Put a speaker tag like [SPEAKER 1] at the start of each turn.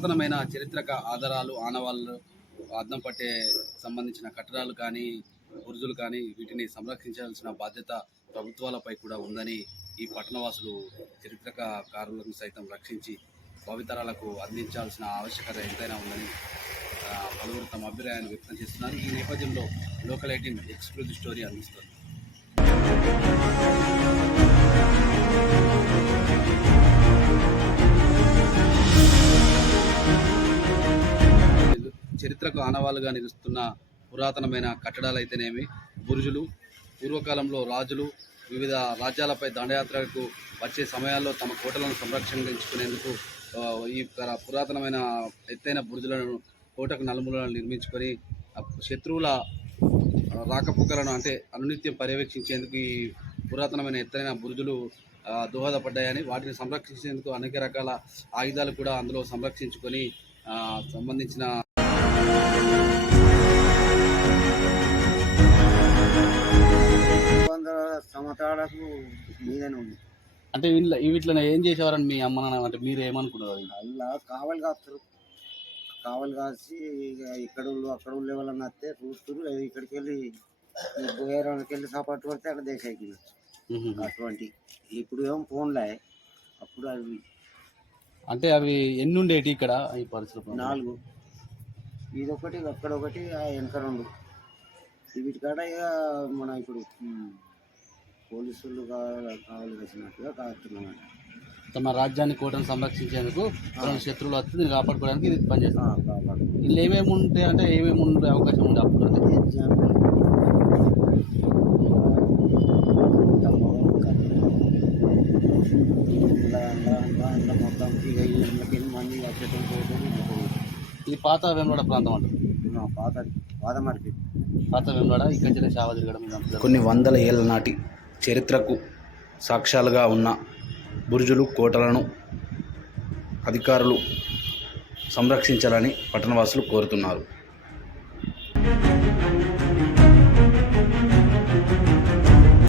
[SPEAKER 1] పురాతనమైన చరిత్రక ఆధారాలు ఆనవాళ్ళు అద్దం పట్టే సంబంధించిన కట్టడాలు కానీ బురుజులు కానీ వీటిని సంరక్షించాల్సిన బాధ్యత ప్రభుత్వాలపై కూడా ఉందని ఈ పట్టణవాసులు చరిత్రక కారులను సైతం రక్షించి భవితరాలకు అందించాల్సిన ఆవశ్యకత ఎంతైనా ఉందని పలువురు తమ అభిప్రాయాన్ని వ్యక్తం చేస్తున్నారు. ఈ నేపథ్యంలో లోకల్ ఐటీన్ ఎక్స్క్లూజివ్ స్టోరీ అందిస్తుంది. చరిత్రకు ఆనవాలుగా నిలుస్తున్న పురాతనమైన కట్టడాలు అయితేనేమి బురుజులు పూర్వకాలంలో రాజులు వివిధ రాజ్యాలపై దండయాత్రకు వచ్చే సమయాల్లో తమ కోటలను సంరక్షించుకునేందుకు ఈ పురాతనమైన ఎత్తైన బురుజులను కోటకు నలుమూలను నిర్మించుకొని శత్రువుల రాకపోకలను అంటే అనునిత్యం పర్యవేక్షించేందుకు ఈ పురాతనమైన ఎత్తైన బురుజులు దోహదపడ్డాయని వాటిని సంరక్షించేందుకు అనేక రకాల ఆయుధాలు కూడా అందులో సంరక్షించుకొని సంబంధించిన
[SPEAKER 2] సంవత్సరాలకు మీదనే ఉంది.
[SPEAKER 1] అంటే వీళ్ళ వీటిలో ఏం చేసేవారని మీ అమ్మ నాన్న అంటే మీరు ఏమనుకున్నారు
[SPEAKER 2] అలా కావలి కాస్తారు. కావలి కాసి ఇక ఇక్కడ అక్కడ వాళ్ళు ఎవరన్నా వస్తే చూస్తారు ఇక్కడికి వెళ్ళి బోయరానికి వెళ్ళి సపోర్ట్ పడితే అక్కడ దేశానికి అటువంటి ఇప్పుడు ఏం ఫోన్లే అప్పుడు అవి
[SPEAKER 1] అంటే అవి ఎన్ని ఉండేటి ఇక్కడ ఈ పరిస్థితులు
[SPEAKER 2] నాలుగు. ఇదొకటి అక్కడ ఒకటి ఆ వెనక రెండు. వీటి కాడ ఇక మన ఇప్పుడు పోలీసులు కావాలి కావాలి వేసినట్టుగా కాస్తున్నాం
[SPEAKER 1] తమ రాజ్యాన్ని కోటను సంరక్షించేందుకు ఎవరైనా శత్రువులు వస్తే దీన్ని కాపాడుకోవడానికి ఇది పనిచేస్తాం ఇందులో ఏమేమి ఉంటాయి అంటే ఏమేమి ఉండే అవకాశం ఉండే అప్పుడు?
[SPEAKER 2] మొత్తం ఇక ఈ మంది వచ్చేటం పోవడం
[SPEAKER 1] ఇది పాత వెంబడ ప్రాంతం అంటారు
[SPEAKER 2] పాత పాత మార్కెట్.
[SPEAKER 1] పాత వెంబడ ఇక్కడ నుంచి చావ తిరగడం
[SPEAKER 3] కొన్ని వందల ఏళ్ళ నాటి చరిత్రకు సాక్ష్యాలుగా ఉన్న బురుజులు కోటలను అధికారులు సంరక్షించాలని పట్టణవాసులు కోరుతున్నారు.